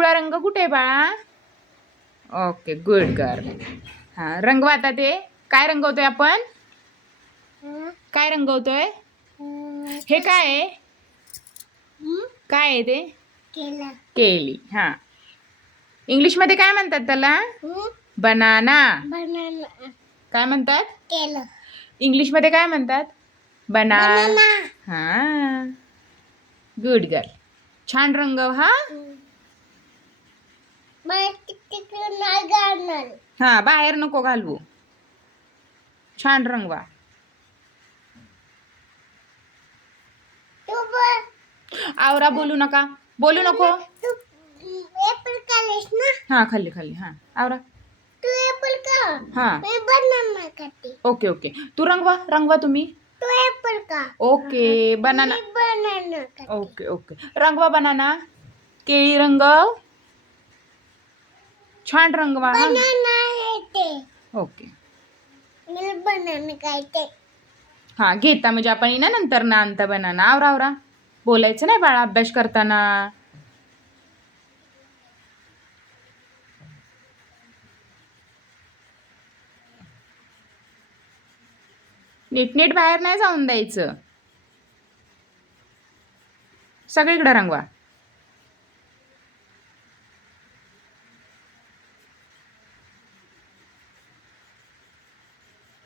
पिवळा रंग कुठे आहे बाळा? Okay, good girl. हां, रंगवा आता ते. काय रंगवतोय आपण? काय रंगवतोय? हे काय आहे? काय आहे ते? केली. हां. इंग्लिशमध्ये काय म्हणतात त्याला? बनाना. काय म्हणतात? इंग्लिशमध्ये काय म्हणतात? बनाना. हां. Good girl. छान रंगव हा. हां, बाहेर नको घालवू. छान रंगवा. आवरा, बोलू नका. बोलू नको. हां, खाली खाली. हां, आवरा. हां. Okay okay. तू रंगवा, रंगवा तुम्ही. Okay, banana. ओके ओके, रंगवा बनाना. केळी रंगव. छान रंगवा. ओके. हां, घेता म्हणजे आपण ना नंतर ना आणता बनाना. आवरा आवरा. बोलायचं नाही बाळा अभ्यास करताना. नीट बाहेर नाही जाऊन द्यायचं. सगळीकडे रंगवा.